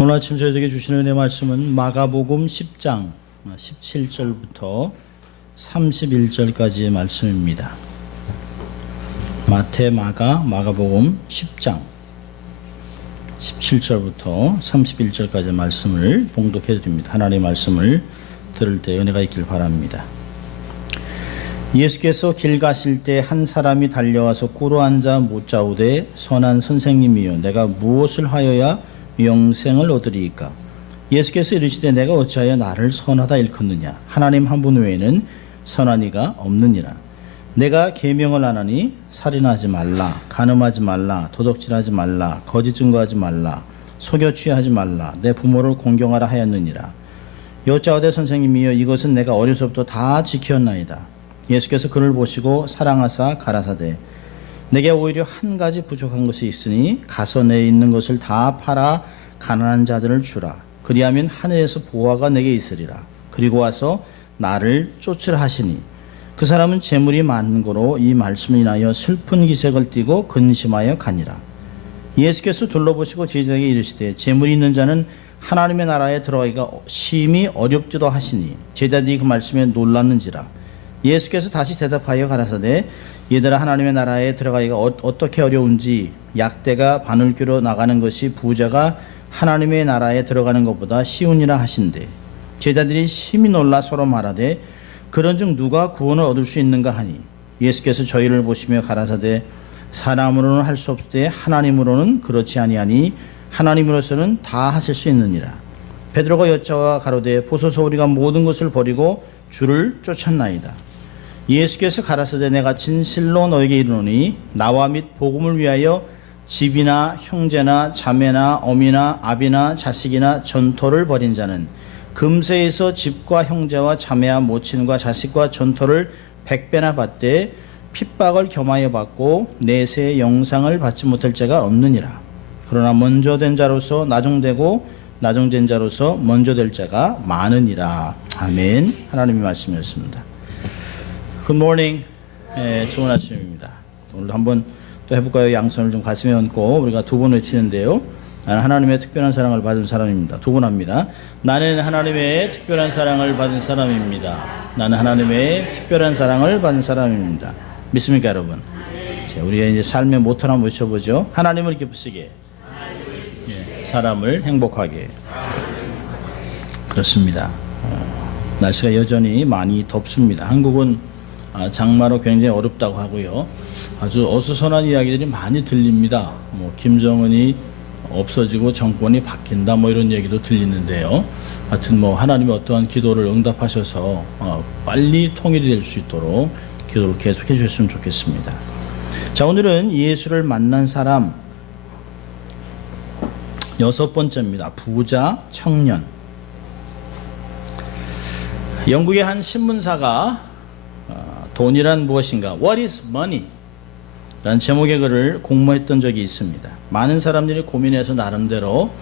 오늘 아침 저희에게 주시는 은혜 말씀은 마가복음 10장 17절부터 31절까지의 말씀입니다. 마가복음 10장 17절부터 31절까지의 말씀을 봉독해 드립니다. 하나님의 말씀을 들을 때 은혜가 있길 바랍니다. 예수께서 길 가실 때 한 사람이 달려와서 꿇어앉아 묻자오되 선한 선생님이여 내가 무엇을 하여야 영생을 얻으리이까? 예수께서 이르시되 내가 어찌하여 나를 선하다 일컫느냐? 하나님 한 분 외에는 선한 이가 없느니라. 내가 계명을 안 하니 살인하지 말라, 간음하지 말라, 도둑질하지 말라, 거짓 증거하지 말라, 속여 취하지 말라, 내 부모를 공경하라 하였느니라. 여짜오되 선생님이여 이것은 내가 어려서부터 다 지켰나이다. 예수께서 그를 보시고 사랑하사 가라사대 내게 오히려 한 가지 부족한 것이 있으니 가서 내 있는 것을 다 팔아 가난한 자들을 주라. 그리하면 하늘에서 보화가 내게 있으리라. 그리고 와서 나를 쫓으라 하시니 그 사람은 재물이 많은 고로 이 말씀을 인하여 슬픈 기색을 띠고 근심하여 가니라. 예수께서 둘러보시고 제자에게 이르시되 재물이 있는 자는 하나님의 나라에 들어가기가 심히 어렵지도 하시니 제자들이 그 말씀에 놀랐는지라. 예수께서 다시 대답하여 가라사대 얘들아 하나님의 나라에 들어가기가 어떻게 어려운지 약대가 바늘귀로 나가는 것이 부자가 하나님의 나라에 들어가는 것보다 쉬우니라 하신대. 제자들이 심히 놀라 서로 말하되 그런즉 누가 구원을 얻을 수 있는가 하니 예수께서 저희를 보시며 가라사대 사람으로는 할 수 없을 때 하나님으로는 그렇지 아니하니 하나님으로서는 다 하실 수 있느니라. 베드로가 여짜와 가로되 보소서 우리가 모든 것을 버리고 주를 쫓았나이다. 예수께서 가라사대 내가 진실로 너에게 이르노니 나와 및 복음을 위하여 집이나 형제나 자매나 어미나 아비나 자식이나 전토를 벌인 자는 금세에서 집과 형제와 자매와 모친과 자식과 전토를 100배나 받되 핍박을 겸하여 받고 내세의 영상을 받지 못할 자가 없느니라. 그러나 먼저 된 자로서 나중되고 나중된 자로서 먼저 될 자가 많으니라. 아멘. 하나님의 말씀이었습니다. Good morning. 좋은 아침입니다. 오늘 한번 또 해볼까요? 양손을 좀 가슴에 얹고 우리가 두 번 외치는데요. 나는 하나님의 특별한 사랑을 받은 사람입니다. 두 번 합니다. 나는 하나님의 특별한 사랑을 받은 사람입니다. 나는 하나님의 특별한 사랑을 받은 사람입니다. 믿습니까, 여러분? 자, 우리의 이제 삶의 모토를 한번 외쳐보죠. 하나님을 기쁘시게, 사람을 행복하게. 그렇습니다. 날씨가 여전히 많이 덥습니다. 한국은 장마로 굉장히 어렵다고 하고요. 아주 어수선한 이야기들이 많이 들립니다. 뭐 김정은이 없어지고 정권이 바뀐다 뭐 이런 얘기도 들리는데요. 하여튼 뭐 하나님이 어떠한 기도를 응답하셔서 빨리 통일이 될 수 있도록 기도를 계속해 주셨으면 좋겠습니다. 자, 오늘은 예수를 만난 사람 6번째입니다. 부자 청년. 영국의 한 신문사가 돈이란 무엇인가? What is money? 라는 제목의 글을 공모했던 적이 있습니다. 많은 사람들이 고민해서 나름대로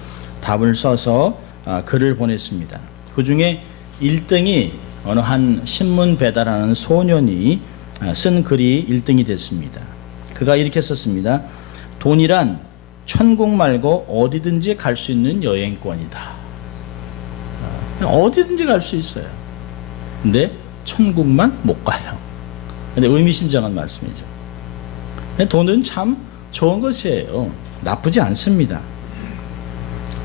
답을 써서 글을 보냈습니다. 그 중에 1등이 어느 한 신문 배달하는 소년이 쓴 글이 1등이 됐습니다. 그가 이렇게 썼습니다. 돈이란 천국 말고 어디든지 갈 수 있는 여행권이다. 어디든지 갈 수 있어요. 근데 천국만 못 가요. 근데 의미심장한 말씀이죠. 돈은 참 좋은 것이에요. 나쁘지 않습니다.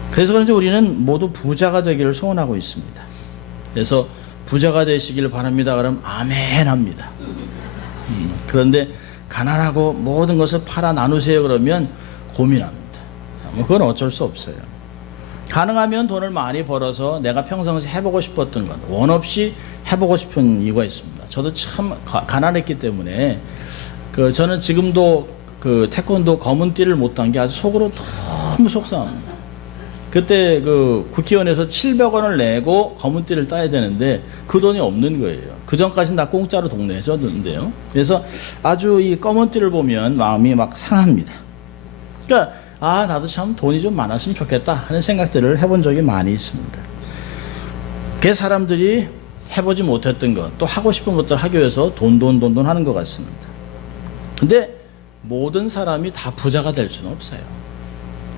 그래서 그런지 우리는 모두 부자가 되기를 소원하고 있습니다. 그래서 부자가 되시길 바랍니다. 그럼 아멘 합니다. 그런데 가난하고 모든 것을 팔아 나누세요 그러면 고민합니다. 그건 어쩔 수 없어요. 가능하면 돈을 많이 벌어서 내가 평상시에 해보고 싶었던 것, 원 없이 해보고 싶은 이유가 있습니다. 저도 참 가난했기 때문에 저는 지금도 태권도 검은 띠를 못 딴 게 아주 속으로 너무 속상합니다. 그때 국회의원에서 700원을 내고 검은 띠를 따야 되는데 그 돈이 없는 거예요. 그 전까지는 다 공짜로 동네에서 줬는데요. 그래서 아주 이 검은 띠를 보면 마음이 막 상합니다. 그러니까 나도 참 돈이 좀 많았으면 좋겠다 하는 생각들을 해본 적이 많이 있습니다. 그 사람들이 해보지 못했던 것, 또 하고 싶은 것들 하기 위해서 돈 하는 것 같습니다. 근데 모든 사람이 다 부자가 될 수는 없어요.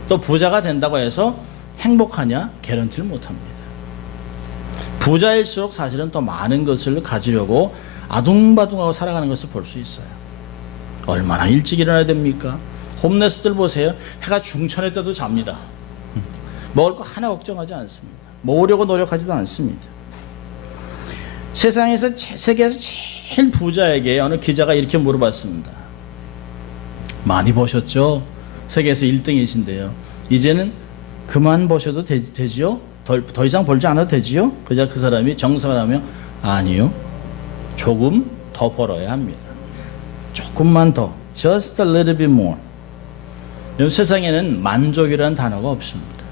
또 부자가 된다고 해서 행복하냐? 개런티를 못합니다. 부자일수록 사실은 더 많은 것을 가지려고 아둥바둥하고 살아가는 것을 볼 수 있어요. 얼마나 일찍 일어나야 됩니까? 홈레스들 보세요. 해가 중천에 때도 잡니다. 먹을 거 하나 걱정하지 않습니다. 모으려고 노력하지도 않습니다. 세상에서 세계에서 제일 부자에게 어느 기자가 이렇게 물어봤습니다. 많이 버셨죠? 세계에서 1등이신데요. 이제는 그만 버셔도 되지요? 더 이상 벌지 않아도 되지요? 그자 그 사람이 정색을 하며 아니요. 조금 더 벌어야 합니다. 조금만 더. Just a little bit more. 세상에는 만족이라는 단어가 없습니다.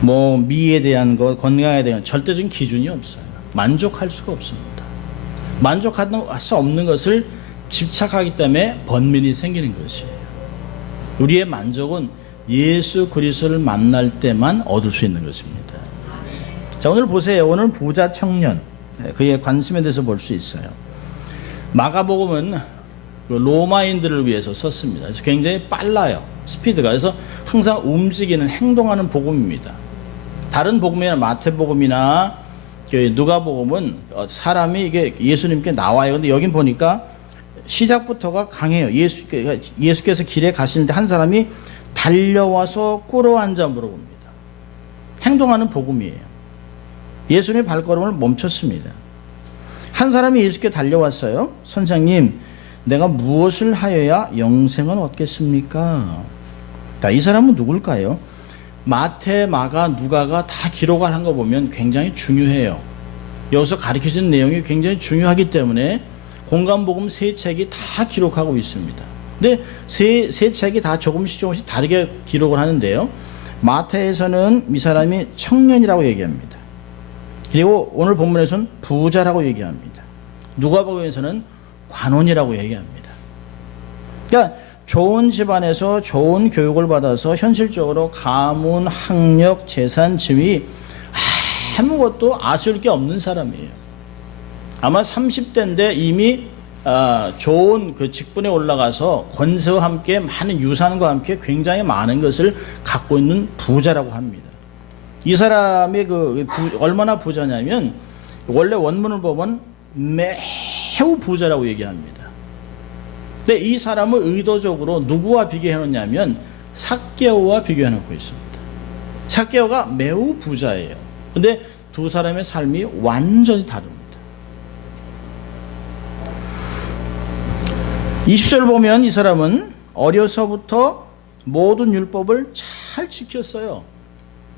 뭐 미에 대한 것, 건강에 대한 절대적인 기준이 없어요. 만족할 수가 없습니다. 만족할 수 없는 것을 집착하기 때문에 번민이 생기는 것이에요. 우리의 만족은 예수 그리스도를 만날 때만 얻을 수 있는 것입니다. 자, 오늘 보세요. 오늘 부자 청년, 그의 관심에 대해서 볼 수 있어요. 마가복음은 로마인들을 위해서 썼습니다. 그래서 굉장히 빨라요. 스피드가. 그래서 항상 움직이는, 행동하는 복음입니다. 다른 복음이나 마태복음이나 누가복음은 사람이 이게 예수님께 나와요. 근데 여긴 보니까 시작부터가 강해요. 예수께서 길에 가시는데 한 사람이 달려와서 꿇어앉아 물어봅니다. 행동하는 복음이에요. 예수님의 발걸음을 멈췄습니다. 한 사람이 예수께 달려왔어요. 선생님, 내가 무엇을 하여야 영생을 얻겠습니까? 자, 이 사람은 누굴까요? 마태, 마가, 누가가 다 기록을 한 거 보면 굉장히 중요해요. 여기서 가르쳐진 내용이 굉장히 중요하기 때문에 공간복음 세 책이 다 기록하고 있습니다. 근데 세 책이 다 조금씩 다르게 기록을 하는데요. 마태에서는 이 사람이 청년이라고 얘기합니다. 그리고 오늘 본문에서는 부자라고 얘기합니다. 누가복음에서는 관원이라고 얘기합니다. 그러니까 좋은 집안에서 좋은 교육을 받아서 현실적으로 가문, 학력, 재산, 지위 아무것도 아쉬울 게 없는 사람이에요. 아마 30대인데 이미 좋은 그 직분에 올라가서 권세와 함께 많은 유산과 함께 굉장히 많은 것을 갖고 있는 부자라고 합니다. 이 사람이 얼마나 부자냐면 원래 원문을 보면 매우 부자라고 얘기합니다. 근데 이 사람을 의도적으로 누구와 비교해 놓냐면 삭개오와 비교해 놓고 있습니다. 삭개오가 매우 부자예요. 근데 두 사람의 삶이 완전히 다릅니다. 20절 보면 이 사람은 어려서부터 모든 율법을 잘 지켰어요.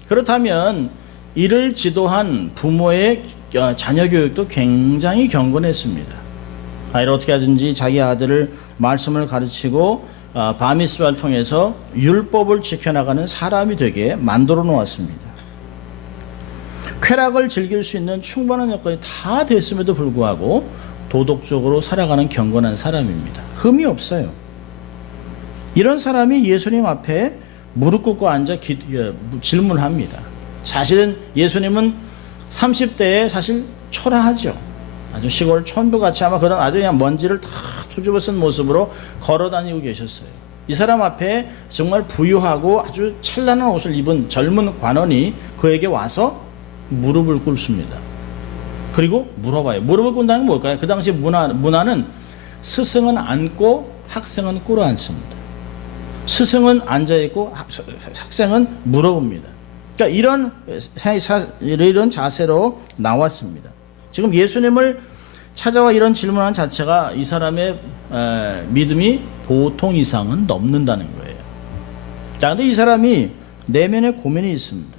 그렇다면 이를 지도한 부모의 자녀 교육도 굉장히 경건했습니다. 아이를 어떻게 하든지 자기 아들을 말씀을 가르치고 바미스바를 통해서 율법을 지켜나가는 사람이 되게 만들어 놓았습니다. 쾌락을 즐길 수 있는 충분한 여건이 다 됐음에도 불구하고 도덕적으로 살아가는 경건한 사람입니다. 흠이 없어요. 이런 사람이 예수님 앞에 무릎 꿇고 앉아 질문합니다. 사실은 예수님은 30대에 사실 초라하죠. 아주 시골 촌부같이 아마 그런 아주 그냥 먼지를 다 뒤집어 쓴 모습으로 걸어 다니고 계셨어요. 이 사람 앞에 정말 부유하고 아주 찬란한 옷을 입은 젊은 관원이 그에게 와서 무릎을 꿇습니다. 그리고 물어봐요. 무릎을 꿇는다는 게 뭘까요? 그 당시 문화는 스승은 앉고 학생은 꿇어 앉습니다. 스승은 앉아있고 학생은 물어봅니다. 그러니까 이런 자세로 나왔습니다. 지금 예수님을 찾아와 이런 질문하는 자체가 이 사람의 믿음이 보통 이상은 넘는다는 거예요. 그런데 이 사람이 내면에 고민이 있습니다.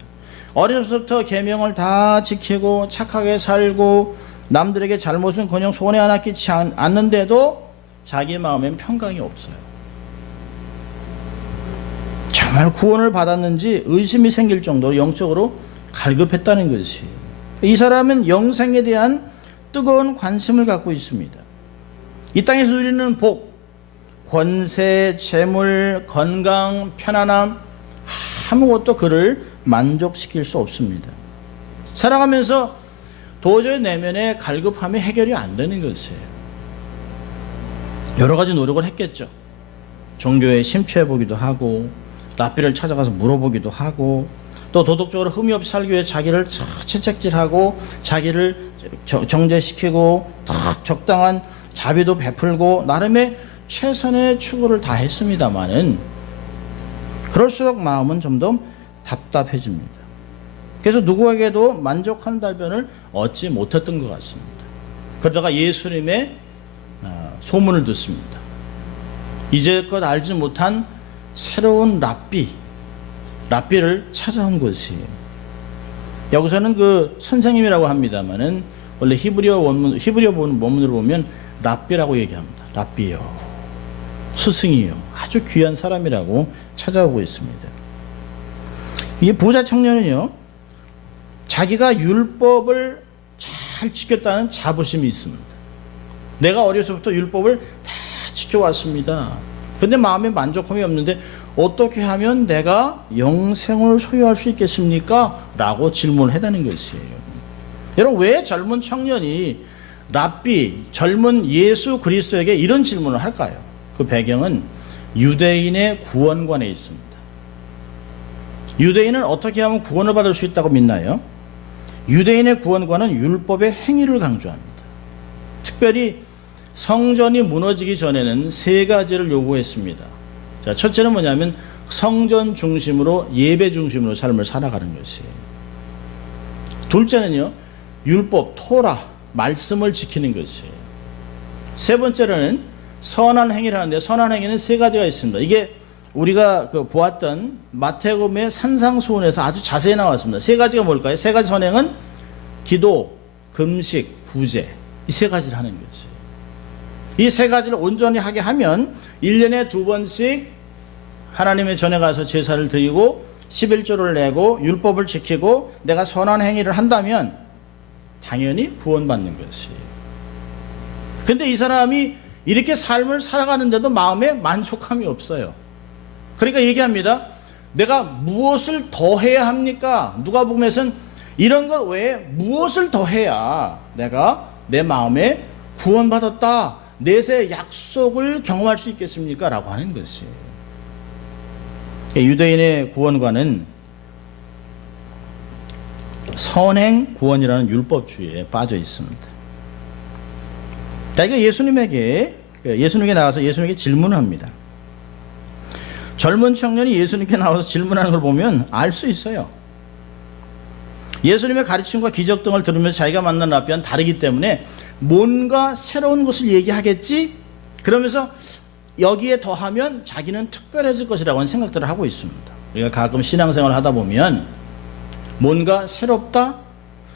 어려서부터 계명을 다 지키고 착하게 살고 남들에게 잘못은커녕 손해 하나 끼치지 않는데도 자기 마음엔 평강이 없어요. 정말 구원을 받았는지 의심이 생길 정도로 영적으로 갈급했다는 것이. 이 사람은 영생에 대한 뜨거운 관심을 갖고 있습니다. 이 땅에서 누리는 복, 권세, 재물, 건강, 편안함 아무것도 그를 만족시킬 수 없습니다. 살아가면서 도저히 내면의 갈급함이 해결이 안 되는 것이에요. 여러 가지 노력을 했겠죠. 종교에 심취해 보기도 하고 랍비를 찾아가서 물어보기도 하고, 또 도덕적으로 흠이 없이 살기 위해 자기를 채찍질하고 자기를 정죄시키고 적당한 자비도 베풀고 나름의 최선의 추구를 다 했습니다마는 그럴수록 마음은 좀 더 답답해집니다. 그래서 누구에게도 만족한 답변을 얻지 못했던 것 같습니다. 그러다가 예수님의 소문을 듣습니다. 이제껏 알지 못한 새로운 랍비를 찾아온 것이에요. 여기서는 그 선생님이라고 합니다만은 원래 히브리어 원문으로 보면 랍비라고 얘기합니다. 랍비요, 스승이요, 아주 귀한 사람이라고 찾아오고 있습니다. 이 부자 청년은요, 자기가 율법을 잘 지켰다는 자부심이 있습니다. 내가 어려서부터 율법을 다 지켜왔습니다. 근데 마음에 만족함이 없는데 어떻게 하면 내가 영생을 소유할 수 있겠습니까? 라고 질문을 해다는 것이에요. 여러분, 왜 젊은 청년이 랍비, 젊은 예수 그리스도에게 이런 질문을 할까요? 그 배경은 유대인의 구원관에 있습니다. 유대인은 어떻게 하면 구원을 받을 수 있다고 믿나요? 유대인의 구원관은 율법의 행위를 강조합니다. 특별히 성전이 무너지기 전에는 세 가지를 요구했습니다. 자, 첫째는 뭐냐면 성전 중심으로, 예배 중심으로 삶을 살아가는 것이에요. 둘째는요, 율법, 토라, 말씀을 지키는 것이에요. 세 번째로는 선한 행위를 하는데, 선한 행위는 세 가지가 있습니다. 이게 우리가 보았던 마태복음의 산상수훈에서 아주 자세히 나왔습니다. 세 가지가 뭘까요? 세 가지 선행은 기도, 금식, 구제, 이 세 가지를 하는 것이에요. 이 세 가지를 온전히 하게 하면 1년에 2번씩 하나님의 전에 가서 제사를 드리고 11조를 내고 율법을 지키고 내가 선한 행위를 한다면 당연히 구원받는 것이에요. 근데 이 사람이 이렇게 삶을 살아가는데도 마음에 만족함이 없어요. 그러니까 얘기합니다. 내가 무엇을 더 해야 합니까? 누가복음에서는 이런 것 외에 무엇을 더 해야 내가 내 마음에 구원받았다, 내세 약속을 경험할 수 있겠습니까? 라고 하는 것이에요. 유대인의 구원관은 선행 구원이라는 율법주의에 빠져 있습니다. 자, 예수님에게 나가서 예수님에게 질문을 합니다. 젊은 청년이 예수님께 나와서 질문하는 걸 보면 알 수 있어요. 예수님의 가르침과 기적 등을 들으면서 자기가 만난 랍비와는 다르기 때문에 뭔가 새로운 것을 얘기하겠지? 그러면서 여기에 더하면 자기는 특별해질 것이라고 하는 생각들을 하고 있습니다. 우리가 가끔 신앙생활을 하다 보면 뭔가 새롭다,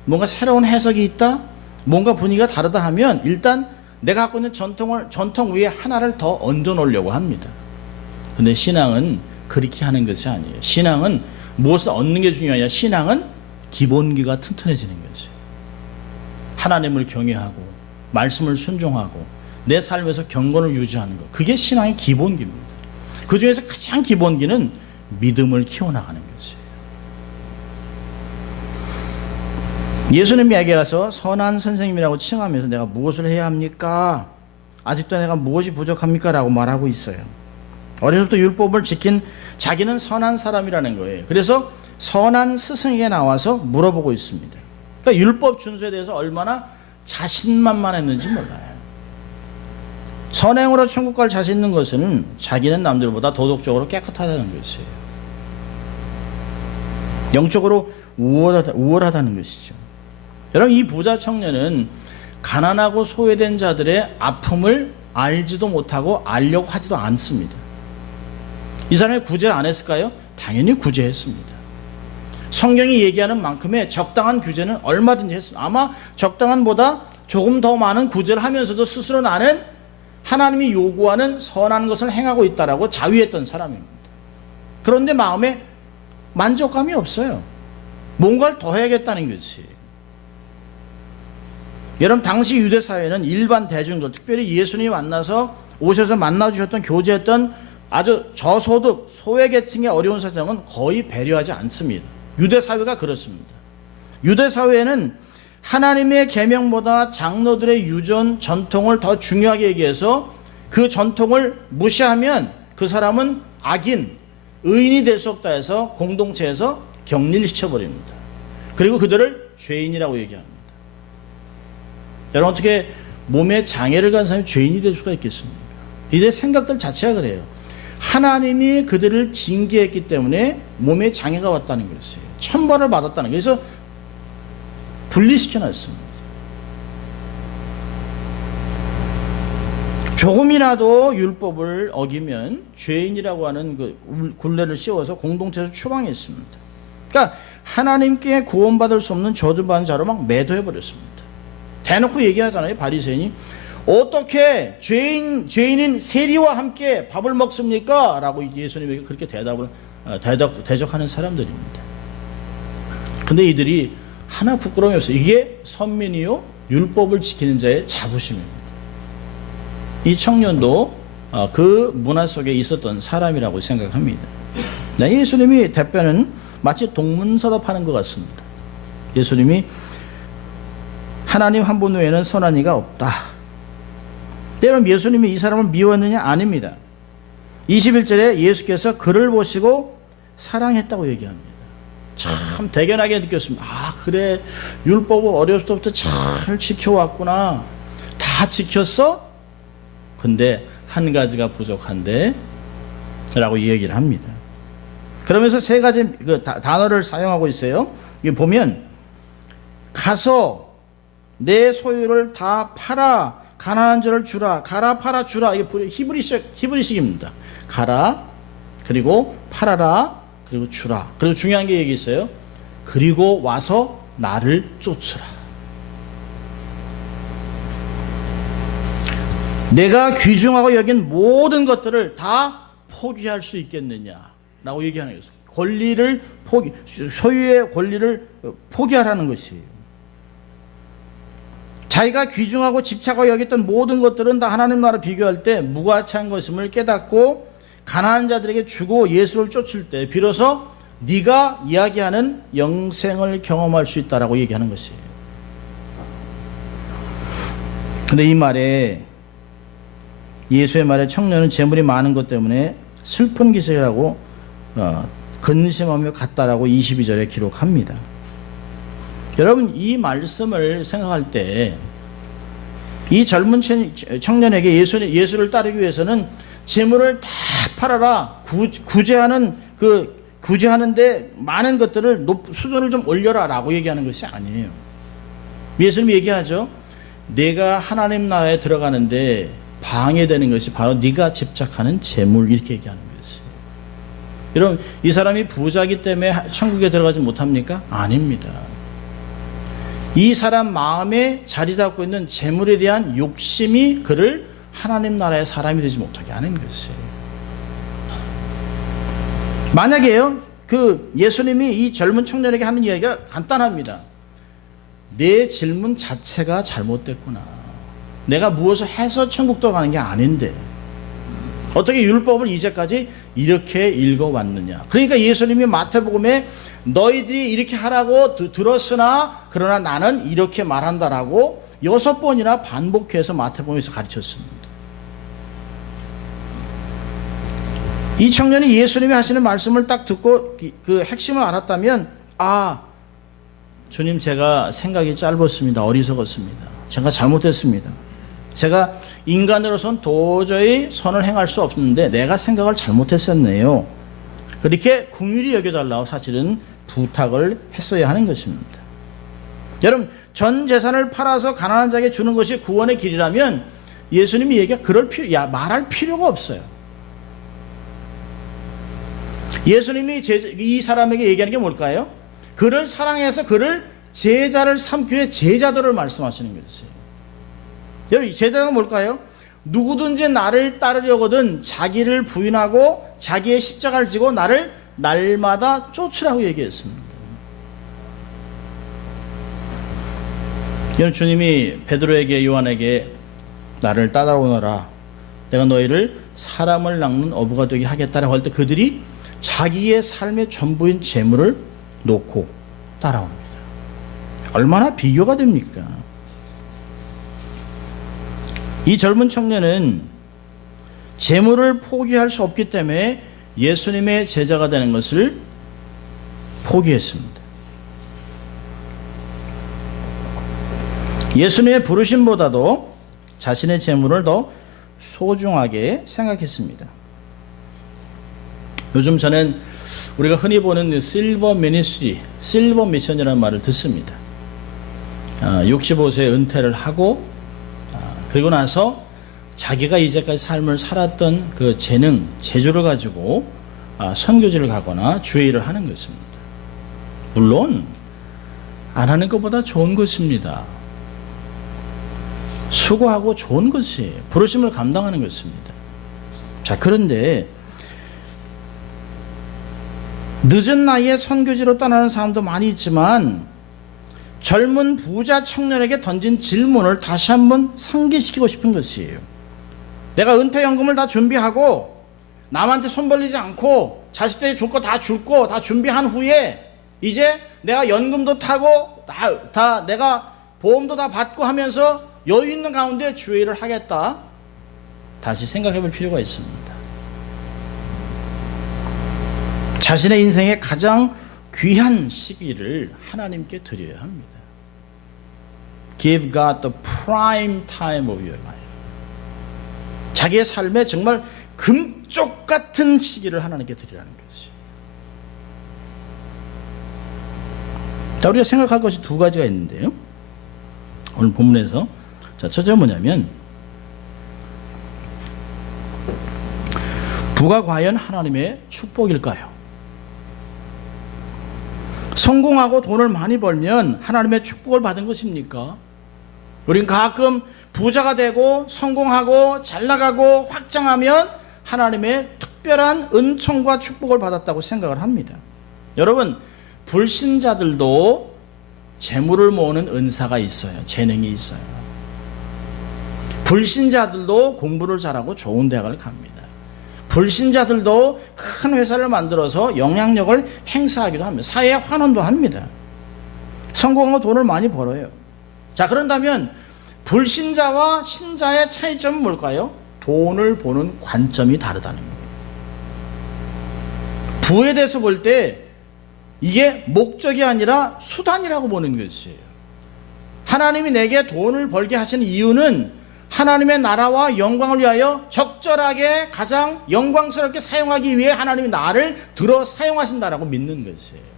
뭔가 새로운 해석이 있다, 뭔가 분위기가 다르다 하면 일단 내가 갖고 있는 전통 위에 하나를 더 얹어 놓으려고 합니다. 근데 신앙은 그렇게 하는 것이 아니에요. 신앙은 무엇을 얻는 게 중요하냐? 신앙은 기본기가 튼튼해지는 것이에요. 하나님을 경외하고 말씀을 순종하고 내 삶에서 경건을 유지하는 것, 그게 신앙의 기본기입니다. 그 중에서 가장 기본기는 믿음을 키워나가는 것이에요. 예수님에게 가서 선한 선생님이라고 칭하면서 내가 무엇을 해야 합니까? 아직도 내가 무엇이 부족합니까? 라고 말하고 있어요. 어려서부터 율법을 지킨 자기는 선한 사람이라는 거예요. 그래서 선한 스승에게 나와서 물어보고 있습니다. 그러니까 율법 준수에 대해서 얼마나 자신만만했는지 몰라요. 선행으로 천국 갈 자신 있는 것은 자기는 남들보다 도덕적으로 깨끗하다는 것이에요. 영적으로 우월하다는 것이죠. 여러분, 이 부자 청년은 가난하고 소외된 자들의 아픔을 알지도 못하고 알려고 하지도 않습니다. 이 사람이 구제 안 했을까요? 당연히 구제했습니다. 성경이 얘기하는 만큼의 적당한 구제는 얼마든지 했습니다. 아마 적당한보다 조금 더 많은 구제를 하면서도 스스로 나는 하나님이 요구하는 선한 것을 행하고 있다라고 자위했던 사람입니다. 그런데 마음에 만족감이 없어요. 뭔가를 더 해야겠다는 것이. 여러분, 당시 유대 사회는 일반 대중들, 특별히 예수님이 오셔서 만나주셨던, 교제했던 아주 저소득, 소외계층의 어려운 사정은 거의 배려하지 않습니다. 유대 사회가 그렇습니다. 유대 사회에는 하나님의 계명보다 장로들의 유전, 전통을 더 중요하게 얘기해서 그 전통을 무시하면 그 사람은 악인, 의인이 될 수 없다 해서 공동체에서 격리를 시켜버립니다. 그리고 그들을 죄인이라고 얘기합니다. 여러분, 어떻게 몸에 장애를 가진 사람이 죄인이 될 수가 있겠습니까? 이들의 생각들 자체가 그래요. 하나님이 그들을 징계했기 때문에 몸에 장애가 왔다는 것이에요. 천벌을 받았다는 거예요. 그래서 분리시켜놨습니다. 조금이라도 율법을 어기면 죄인이라고 하는 그 굴레를 씌워서 공동체에서 추방했습니다. 그러니까 하나님께 구원받을 수 없는 저주받은 자로 막 매도해버렸습니다. 대놓고 얘기하잖아요. 바리새인이 어떻게 죄인인 세리와 함께 밥을 먹습니까? 라고 예수님에게 그렇게 대적하는 사람들입니다. 근데 이들이 하나 부끄러움이 없어요. 이게 선민이요 율법을 지키는 자의 자부심입니다. 이 청년도 그 문화 속에 있었던 사람이라고 생각합니다. 예수님이 대표는 마치 동문서답하는 것 같습니다. 예수님이 하나님 한 분 외에는 선한 이가 없다. 여러분, 예수님이 이 사람을 미워했느냐? 아닙니다. 21절에 예수께서 그를 보시고 사랑했다고 얘기합니다. 참 대견하게 느꼈습니다. 아, 그래, 율법을 어렸을 때부터 잘 지켜왔구나. 다 지켰어? 근데 한 가지가 부족한데 라고 얘기를 합니다. 그러면서 세 가지 그 단어를 사용하고 있어요. 이게 보면 가서 내 소유를 다 팔아 가난한 자를 주라. 가라 팔아 주라. 이게 히브리식입니다. 가라, 그리고 팔아라, 그리고 주라. 그리고 중요한 게 여기 있어요. 그리고 와서 나를 쫓으라. 내가 귀중하고 여긴 모든 것들을 다 포기할 수 있겠느냐라고 얘기하는 거예요. 권리를 소유의 권리를 포기하라는 것이에요. 자기가 귀중하고 집착하고 여겼던 모든 것들은 다 하나님 나라 비교할 때 무가치한 것임을 깨닫고 가난한 자들에게 주고 예수를 쫓을 때 비로소 네가 이야기하는 영생을 경험할 수 있다라고 얘기하는 것이에요. 근데 이 말에 예수의 말에 청년은 재물이 많은 것 때문에 슬픈 기색이라고 근심하며 갔다라고 22절에 기록합니다. 여러분, 이 말씀을 생각할 때 이 젊은 청년에게 예수를 따르기 위해서는 재물을 다 팔아라, 구제하는데 많은 것들을 수준을 좀 올려라라고 얘기하는 것이 아니에요. 예수님이 얘기하죠. 내가 하나님 나라에 들어가는데 방해되는 것이 바로 네가 집착하는 재물, 이렇게 얘기하는 것이에요. 여러분, 이 사람이 부자이기 때문에 천국에 들어가지 못합니까? 아닙니다. 이 사람 마음에 자리 잡고 있는 재물에 대한 욕심이 그를 하나님 나라의 사람이 되지 못하게 하는 것이에요. 만약에요, 예수님이 이 젊은 청년에게 하는 이야기가 간단합니다. 내 질문 자체가 잘못됐구나. 내가 무엇을 해서 천국도 가는 게 아닌데 어떻게 율법을 이제까지 이렇게 읽어왔느냐. 그러니까 예수님이 마태복음에 너희들이 이렇게 하라고 들었으나 그러나 나는 이렇게 말한다라고 6번이나 반복해서 마태복음에서 가르쳤습니다. 이 청년이 예수님이 하시는 말씀을 딱 듣고 그 핵심을 알았다면, 아, 주님, 제가 생각이 짧았습니다. 어리석었습니다. 제가 잘못했습니다. 제가 인간으로서는 도저히 선을 행할 수 없는데 내가 생각을 잘못했었네요. 그렇게 긍휼히 여겨달라고 사실은 부탁을 했어야 하는 것입니다. 여러분, 전 재산을 팔아서 가난한 자에게 주는 것이 구원의 길이라면 예수님이 말할 필요가 없어요. 예수님이 이 사람에게 얘기하는 게 뭘까요? 그를 사랑해서 그를 제자를 삼기 위해 제자들을 말씀하시는 것이에요. 여러분, 제자가 뭘까요? 누구든지 나를 따르려거든 자기를 부인하고 자기의 십자가를 지고 나를 날마다 쫓으라고 얘기했습니다. 여러분, 주님이 베드로에게, 요한에게 나를 따라오너라, 내가 너희를 사람을 낚는 어부가 되게 하겠다라고 할 때 그들이 자기의 삶의 전부인 재물을 놓고 따라옵니다. 얼마나 비교가 됩니까? 이 젊은 청년은 재물을 포기할 수 없기 때문에 예수님의 제자가 되는 것을 포기했습니다. 예수님의 부르심보다도 자신의 재물을 더 소중하게 생각했습니다. 요즘 저는 우리가 흔히 보는 실버 미니스트리, 실버 미션이라는 말을 듣습니다. 65세에 은퇴를 하고 그리고 나서 자기가 이제까지 삶을 살았던 그 재능, 재주를 가지고 선교지를 가거나 주의 일을 하는 것입니다. 물론 안 하는 것보다 좋은 것입니다. 수고하고 좋은 것이에요. 부르심을 감당하는 것입니다. 자, 그런데 늦은 나이에 선교지로 떠나는 사람도 많이 있지만 젊은 부자 청년에게 던진 질문을 다시 한번 상기시키고 싶은 것이에요. 내가 은퇴연금을 다 준비하고 남한테 손 벌리지 않고 자식들이 줄 거 다 줄 거 다 준비한 후에 이제 내가 연금도 타고 다 내가 보험도 다 받고 하면서 여유 있는 가운데 주의 일을 하겠다. 다시 생각해 볼 필요가 있습니다. 자신의 인생의 가장 귀한 시기를 하나님께 드려야 합니다. Give God the prime time of your life. 자기의 삶에 정말 금쪽 같은 시기를 하나님께 드리라는 것이. 자, 우리가 생각할 것이 두 가지가 있는데요. 오늘 본문에서 자, 첫째는 뭐냐면 부가 과연 하나님의 축복일까요? 성공하고 돈을 많이 벌면 하나님의 축복을 받은 것입니까? 우린 가끔 부자가 되고 성공하고 잘 나가고 확장하면 하나님의 특별한 은총과 축복을 받았다고 생각을 합니다. 여러분, 불신자들도 재물을 모으는 은사가 있어요. 재능이 있어요. 불신자들도 공부를 잘하고 좋은 대학을 갑니다. 불신자들도 큰 회사를 만들어서 영향력을 행사하기도 합니다. 사회에 환원도 합니다. 성공하고 돈을 많이 벌어요. 자, 그런다면 불신자와 신자의 차이점은 뭘까요? 돈을 보는 관점이 다르다는 거예요. 부에 대해서 볼 때 이게 목적이 아니라 수단이라고 보는 것이에요. 하나님이 내게 돈을 벌게 하시는 이유는 하나님의 나라와 영광을 위하여 적절하게 가장 영광스럽게 사용하기 위해 하나님이 나를 들어 사용하신다라고 믿는 것이에요.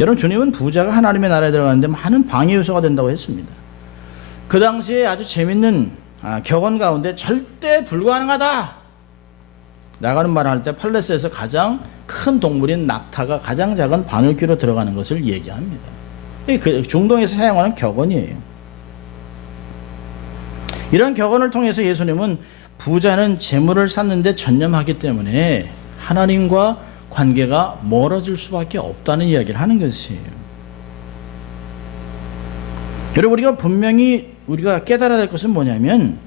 여러분, 주님은 부자가 하나님의 나라에 들어가는데 많은 방해 요소가 된다고 했습니다. 그 당시에 아주 재밌는 격언 가운데 절대 불가능하다 라는 말을 할 때 팔레스에서 가장 큰 동물인 낙타가 가장 작은 바늘귀로 들어가는 것을 얘기합니다. 그 중동에서 사용하는 격언이에요. 이런 격언을 통해서 예수님은 부자는 재물을 쌓는 데 전념하기 때문에 하나님과 관계가 멀어질 수밖에 없다는 이야기를 하는 것이에요. 여러분, 우리가 분명히 우리가 깨달아야 될 것은 뭐냐면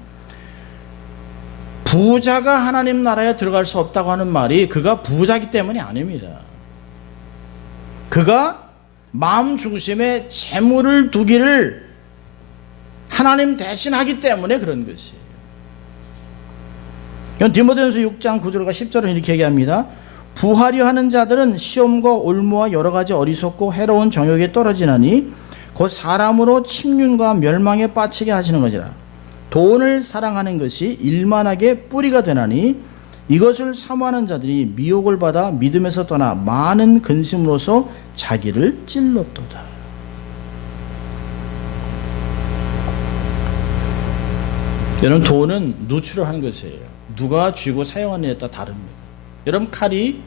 부자가 하나님 나라에 들어갈 수 없다고 하는 말이 그가 부자이기 때문이 아닙니다. 그가 마음 중심에 재물을 두기를 하나님 대신 하기 때문에 그런 것이에요. 디모데전서 6장 9절과 10절은 이렇게 얘기합니다. 부하려 하는 자들은 시험과 올무와 여러 가지 어리석고 해로운 정욕에 떨어지나니 곧 사람으로 침륜과 멸망에 빠지게 하시는 것이라. 돈을 사랑하는 것이 일만하게 뿌리가 되나니 이것을 사모하는 자들이 미혹을 받아 믿음에서 떠나 많은 근심으로서 자기를 찔렀도다. 여러분, 돈은 누출을 하는 것이에요. 누가 쥐고 사용하느냐에 따라 다릅니다. 여러분, 칼이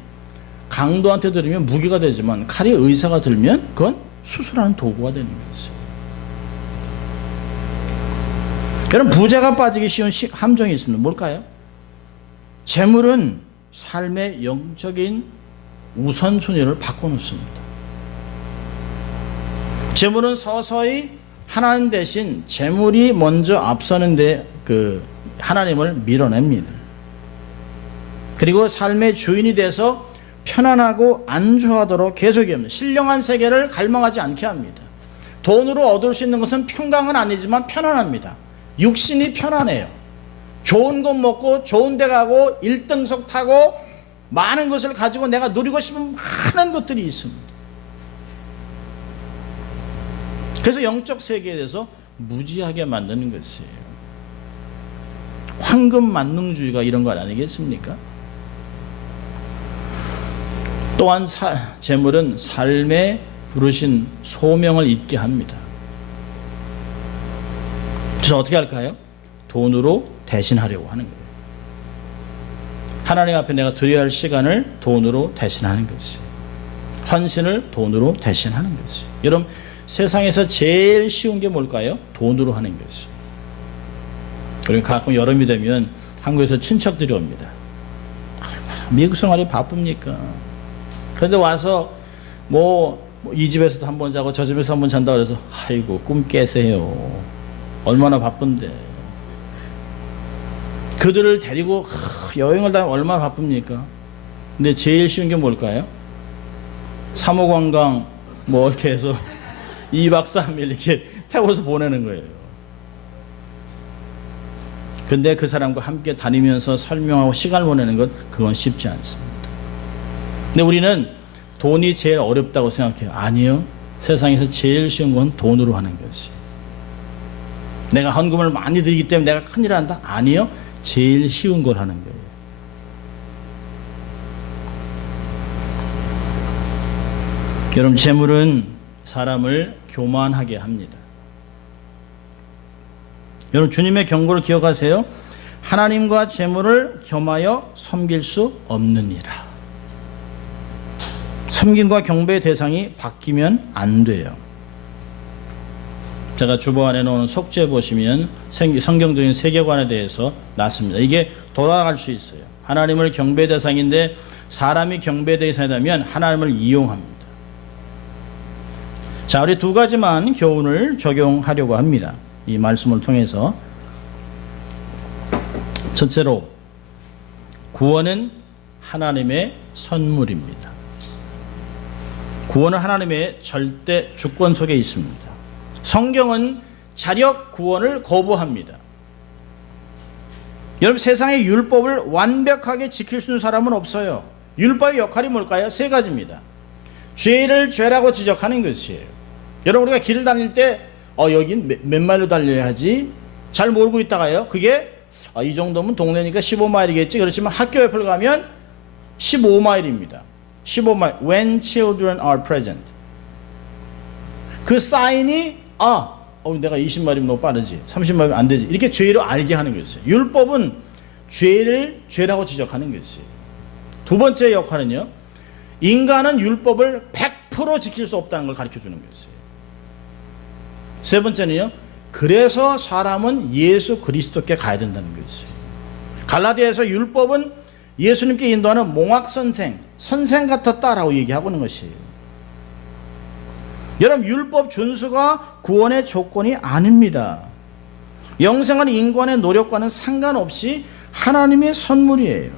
강도한테 들으면 무기가 되지만 칼이 의사가 들면 그건 수술하는 도구가 되는 것이에요. 여러분, 부자가 빠지기 쉬운 함정이 있습니다. 뭘까요? 재물은 삶의 영적인 우선순위를 바꿔놓습니다. 재물은 서서히 하나님 대신 재물이 먼저 앞서는데 하나님을 밀어냅니다. 그리고 삶의 주인이 돼서 편안하고 안주하도록 계속해야 합니다. 신령한 세계를 갈망하지 않게 합니다. 돈으로 얻을 수 있는 것은 평강은 아니지만 편안합니다. 육신이 편안해요. 좋은 것 먹고 좋은 데 가고 1등석 타고 많은 것을 가지고 내가 누리고 싶은 많은 것들이 있습니다. 그래서 영적 세계에 대해서 무지하게 만드는 것이에요. 황금 만능주의가 이런 것 아니겠습니까? 또한 재물은 삶에 부르신 소명을 잊게 합니다. 그래서 어떻게 할까요? 돈으로 대신하려고 하는 거예요. 하나님 앞에 내가 드려야 할 시간을 돈으로 대신하는 것이에요. 헌신을 돈으로 대신하는 것이에요. 여러분, 세상에서 제일 쉬운 게 뭘까요? 돈으로 하는 것이에요. 그리고 가끔 여름이 되면 한국에서 친척들이 옵니다. 얼마나 미국 생활이 바쁩니까? 그런데 와서 이 집에서도 한번 자고 저 집에서 한번 잔다고 해서 아이고 꿈 깨세요. 얼마나 바쁜데. 그들을 데리고 여행을 다니면 얼마나 바쁩니까? 근데 제일 쉬운 게 뭘까요? 3호 관광 이렇게 해서 2박 3일 이렇게 태워서 보내는 거예요. 근데 그 사람과 함께 다니면서 설명하고 시간을 보내는 것, 그건 쉽지 않습니다. 근데 우리는 돈이 제일 어렵다고 생각해요. 아니요. 세상에서 제일 쉬운 건 돈으로 하는 것이. 내가 헌금을 많이 드리기 때문에 내가 큰일 한다? 아니요. 제일 쉬운 걸 하는 거예요. 여러분, 재물은 사람을 교만하게 합니다. 여러분, 주님의 경고를 기억하세요. 하나님과 재물을 겸하여 섬길 수 없느니라. 섬김과 경배의 대상이 바뀌면 안 돼요. 제가 주보안에 놓은 속죄 보시면 성경적인 세계관에 대해서 놨습니다. 이게 돌아갈 수 있어요. 하나님을 경배 대상인데 사람이 경배 대상이라면 하나님을 이용합니다. 자, 우리 두 가지만 교훈을 적용하려고 합니다. 이 말씀을 통해서. 첫째로, 구원은 하나님의 선물입니다. 구원은 하나님의 절대 주권 속에 있습니다. 성경은 자력 구원을 거부합니다. 여러분, 세상의 율법을 완벽하게 지킬 수 있는 사람은 없어요. 율법의 역할이 뭘까요? 세 가지입니다. 죄를 죄라고 지적하는 것이에요. 여러분, 우리가 길을 다닐 때 여긴 몇 마일로 달려야 하지? 잘 모르고 있다가요. 그게 이 정도면 동네니까 15마일이겠지. 그렇지만 학교 옆을 가면 15마일입니다. 15마일. When children are present. 그 사인이 내가 20마일이면 너무 빠르지. 30마일이면 안 되지. 이렇게 죄를 알게 하는 것이에요. 율법은 죄를 죄라고 지적하는 것이에요. 두 번째 역할은요. 인간은 율법을 100% 지킬 수 없다는 걸 가르쳐 주는 것이에요. 세 번째는요. 그래서 사람은 예수 그리스도께 가야 된다는 것이에요. 갈라디아에서 율법은 예수님께 인도하는 선생 같았다라고 얘기하고 있는 것이에요. 여러분, 율법 준수가 구원의 조건이 아닙니다. 영생은 인간의 노력과는 상관없이 하나님의 선물이에요.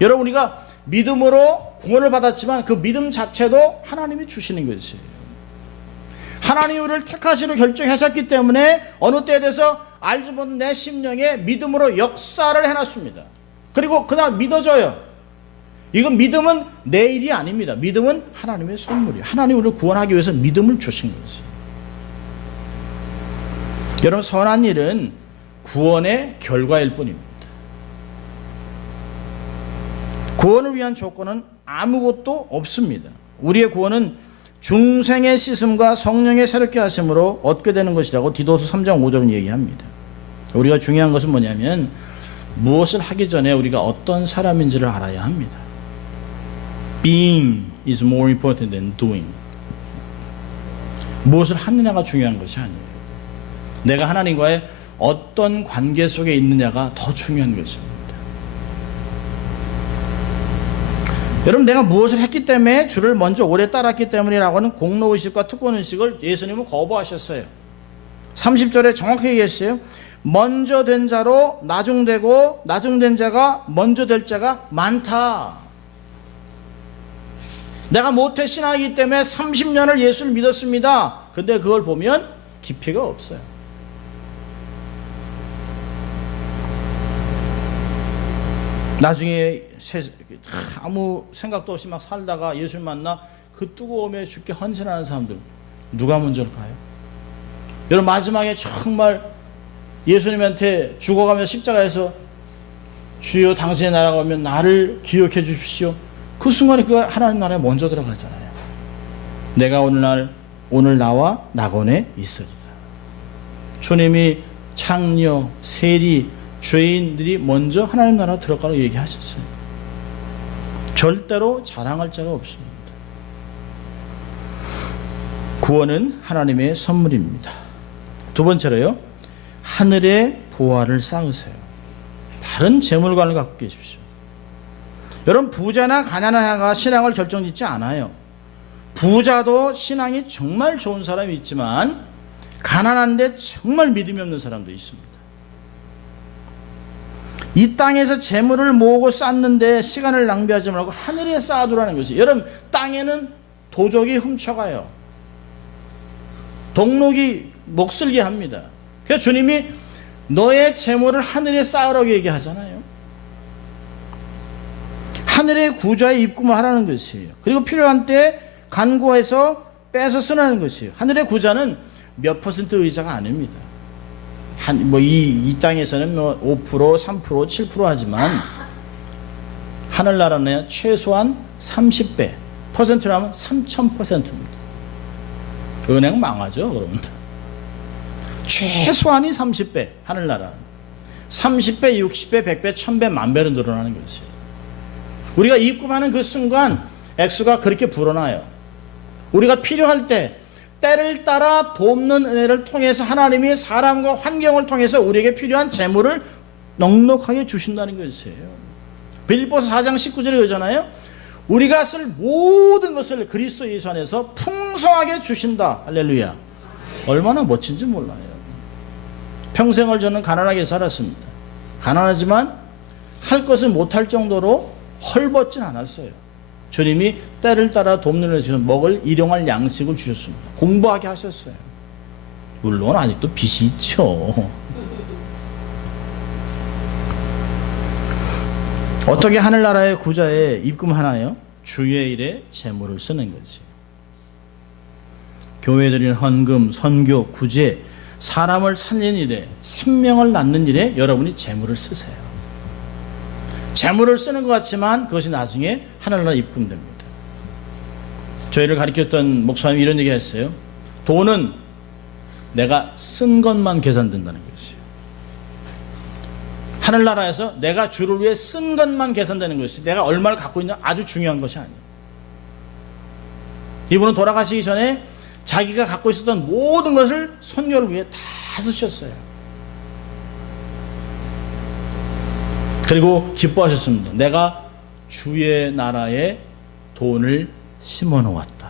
여러분, 우리가 믿음으로 구원을 받았지만 그 믿음 자체도 하나님이 주시는 것이에요. 하나님이 우리를 택하시로 결정하셨기 때문에 어느 때에 대해서 알지 못한 내 심령에 믿음으로 역사를 해놨습니다. 그리고 그냥 믿어져요. 이건 믿음은 내 일이 아닙니다. 믿음은 하나님의 선물이에요. 하나님이 우리를 구원하기 위해서 믿음을 주신 거지. 여러분, 선한 일은 구원의 결과일 뿐입니다. 구원을 위한 조건은 아무것도 없습니다. 우리의 구원은 중생의 씻음과 성령의 새롭게 하심으로 얻게 되는 것이라고 디도서 3장 5절은 얘기합니다. 우리가 중요한 것은 뭐냐면 무엇을 하기 전에 우리가 어떤 사람인지를 알아야 합니다. Being is more important than doing. 무엇을 하느냐가 중요한 것이 아니에요. 내가 하나님과의 어떤 관계 속에 있느냐가 더 중요한 것입니다. 여러분, 내가 무엇을 했기 때문에 주를 먼저 오래 따랐기 때문이라고 하는 공로의식과 특권의식을 예수님은 거부하셨어요. 30절에 정확하게 얘기했어요. 먼저 된 자로 나중되고 나중된 자가 먼저 될 자가 많다. 내가 모태 신앙이기 때문에 30년을 예수를 믿었습니다. 근데 그걸 보면 깊이가 없어요. 나중에 아무 생각도 없이 막 살다가 예수를 만나 그 뜨거움에 죽게 헌신하는 사람들 누가 먼저일까요? 여러분 마지막에 정말 예수님한테 죽어가면서 십자가에서 주여 당신의 나라가 오면 나를 기억해 주십시오. 그 순간에 그 하나님 나라에 먼저 들어가잖아요. 내가 오늘 나와 낙원에 있으리라. 주님이 창녀, 세리, 죄인들이 먼저 하나님 나라 들어가라고 얘기하셨어요. 절대로 자랑할 자가 없습니다. 구원은 하나님의 선물입니다. 두 번째로요, 하늘의 보화를 쌓으세요. 바른 재물관을 갖고 계십시오. 여러분 부자나 가난한 자가 신앙을 결정짓지 않아요. 부자도 신앙이 정말 좋은 사람이 있지만 가난한데 정말 믿음이 없는 사람도 있습니다. 이 땅에서 재물을 모으고 쌓는데 시간을 낭비하지 말고 하늘에 쌓아두라는 것이. 여러분 땅에는 도적이 훔쳐가요. 동록이 목슬게 합니다. 그래서 주님이 너의 재물을 하늘에 쌓으라고 얘기하잖아요. 하늘의 구좌에 입금을 하라는 것이에요. 그리고 필요한 때 간구해서 빼서 쓰라는 것이에요. 하늘의 구좌는 몇 퍼센트 의자가 아닙니다. 이 땅에서는 5%, 3%, 7% 하지만 하늘나라는 최소한 30배, 퍼센트라면 3000%입니다. 은행 망하죠, 그러면. 최소한이 30배, 하늘나라. 30배, 60배, 100배, 1000배, 만배로 늘어나는 것이에요. 우리가 입금하는 그 순간 액수가 그렇게 불어나요. 우리가 필요할 때 때를 따라 돕는 은혜를 통해서 하나님이 사람과 환경을 통해서 우리에게 필요한 재물을 넉넉하게 주신다는 것이에요. 빌립보서 4장 19절에 그러잖아요. 우리가 쓸 모든 것을 그리스도 예수 안에서 풍성하게 주신다. 할렐루야. 얼마나 멋진지 몰라요. 평생을 저는 가난하게 살았습니다. 가난하지만 할 것을 못할 정도로 헐벗진 않았어요. 주님이 때를 따라 돕는 은혜를 먹을 일용할 양식을 주셨습니다. 공부하게 하셨어요. 물론 아직도 빚이 있죠. 어떻게 하늘나라의 구좌에 입금하나요? 주의 일에 재물을 쓰는 거지. 교회에 드리는 헌금, 선교, 구제, 사람을 살리는 일에, 생명을 낳는 일에 여러분이 재물을 쓰세요. 재물을 쓰는 것 같지만 그것이 나중에 하늘나라 입금됩니다. 저희를 가르쳤던 목사님이 이런 얘기 했어요. 돈은 내가 쓴 것만 계산된다는 것이에요. 하늘나라에서 내가 주를 위해 쓴 것만 계산되는 것이, 내가 얼마를 갖고 있냐 아주 중요한 것이 아니에요. 이분은 돌아가시기 전에 자기가 갖고 있었던 모든 것을 선교를 위해 다 쓰셨어요. 그리고 기뻐하셨습니다. 내가 주의 나라에 돈을 심어 놓았다.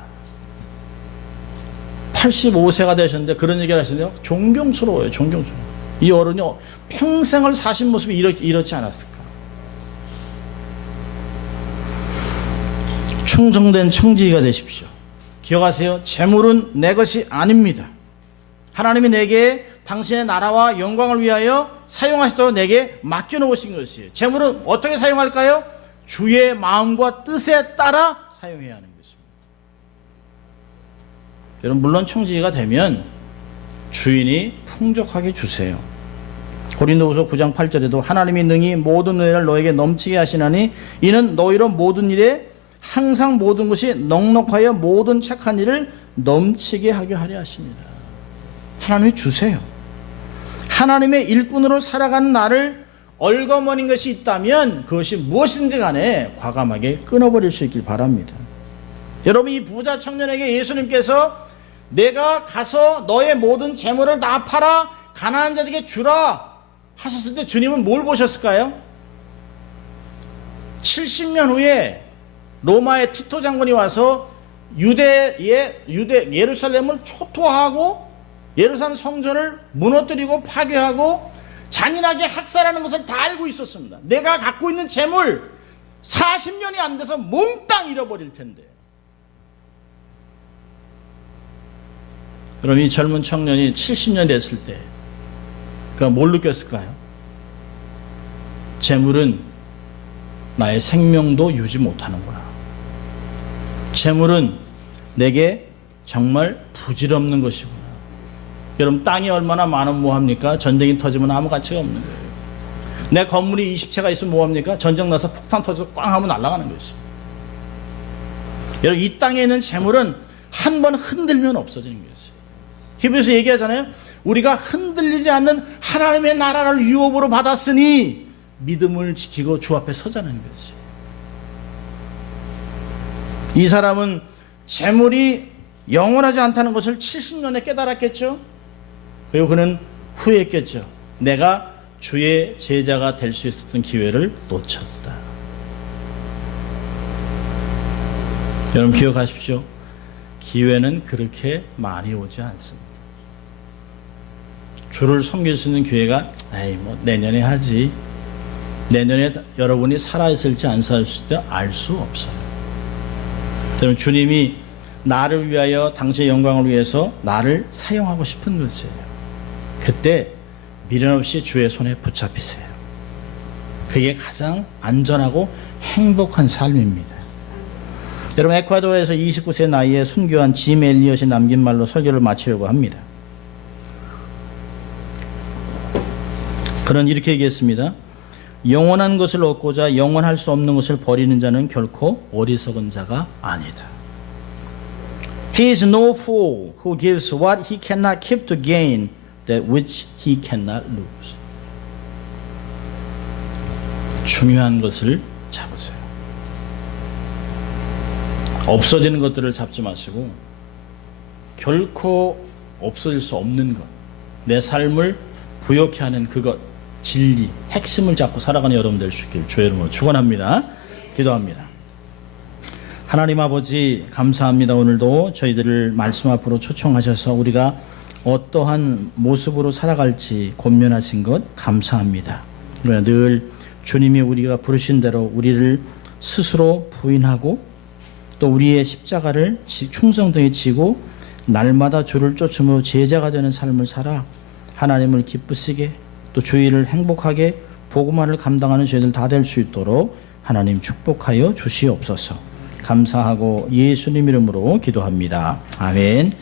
85세가 되셨는데 그런 얘기를 하시는데요. 존경스러워요. 존경스러워요. 이 어른이 평생을 사신 모습이 이렇지 않았을까. 충성된 청지기가 되십시오. 기억하세요. 재물은 내 것이 아닙니다. 하나님이 내게 당신의 나라와 영광을 위하여 사용하시도록 내게 맡겨놓으신 것이에요. 재물은 어떻게 사용할까요? 주의 마음과 뜻에 따라 사용해야 하는 것입니다. 여러분 물론 청지기가 되면 주인이 풍족하게 주세요. 고린도후서 9장 8절에도 하나님이 능히 모든 은혜를 너에게 넘치게 하시나니 이는 너희로 모든 일에 항상 모든 것이 넉넉하여 모든 착한 일을 넘치게 하게 하려 하십니다. 하나님이 주세요. 하나님의 일꾼으로 살아가는 나를 얼거머닌 것이 있다면 그것이 무엇이든지 간에 과감하게 끊어버릴 수 있길 바랍니다. 여러분 이 부자 청년에게 예수님께서 내가 가서 너의 모든 재물을 다 팔아 가난한 자들에게 주라 하셨을 때 주님은 뭘 보셨을까요? 70년 후에 로마의 티토 장군이 와서 예루살렘을 초토화하고 예루살렘 성전을 무너뜨리고 파괴하고 잔인하게 학살하는 것을 다 알고 있었습니다. 내가 갖고 있는 재물 40년이 안 돼서 몽땅 잃어버릴 텐데. 그럼 이 젊은 청년이 70년 됐을 때 그가 뭘 느꼈을까요? 재물은 나의 생명도 유지 못하는구나. 재물은 내게 정말 부질없는 것이구나. 여러분, 땅이 얼마나 많으면 뭐합니까? 전쟁이 터지면 아무 가치가 없는 거예요. 내 건물이 20채가 있으면 뭐합니까? 전쟁 나서 폭탄 터져서 꽝 하면 날아가는 것이에요. 여러분, 이 땅에 있는 재물은 한 번 흔들면 없어지는 것이에요. 히브리서 얘기하잖아요. 우리가 흔들리지 않는 하나님의 나라를 유업으로 받았으니 믿음을 지키고 주 앞에 서자는 것이에요. 이 사람은 재물이 영원하지 않다는 것을 70년에 깨달았겠죠. 그리고 그는 후회했겠죠. 내가 주의 제자가 될 수 있었던 기회를 놓쳤다. 여러분, 기억하십시오. 기회는 그렇게 많이 오지 않습니다. 주를 섬길 수 있는 기회가 내년에 하지. 내년에 여러분이 살아있을지 안 살아있을지 알 수 없어요. 여러분, 주님이 나를 위하여 당신의 영광을 위해서 나를 사용하고 싶은 것이에요. 그때 미련 없이 주의 손에 붙잡히세요. 그게 가장 안전하고 행복한 삶입니다. 여러분, 에콰도르에서 29세 나이에 순교한 짐 엘리엇이 남긴 말로 설교를 마치려고 합니다. 그는 이렇게 얘기했습니다. 영원한 것을 얻고자 영원할 수 없는 것을 버리는 자는 결코 어리석은 자가 아니다. He is no fool who gives what he cannot keep to gain that which he cannot lose. 중요한 것을 잡으세요. 없어지는 것들을 잡지 마시고 결코 없어질 수 없는 것, 내 삶을 부욕해 하는 그것, 진리, 핵심을 잡고 살아가는 여러분 될 수 있기를 주의 이름으로 축원합니다. 기도합니다. 하나님 아버지, 감사합니다. 오늘도 저희들을 말씀 앞으로 초청하셔서 우리가 어떠한 모습으로 살아갈지 권면하신 것 감사합니다. 그러나 늘 주님이 우리가 부르신 대로 우리를 스스로 부인하고 또 우리의 십자가를 충성되게 지고 날마다 주를 쫓으며 제자가 되는 삶을 살아 하나님을 기쁘시게 또 주의를 행복하게 복음화를 감당하는 저희들 다 될 수 있도록 하나님 축복하여 주시옵소서. 감사하고 예수님 이름으로 기도합니다. 아멘.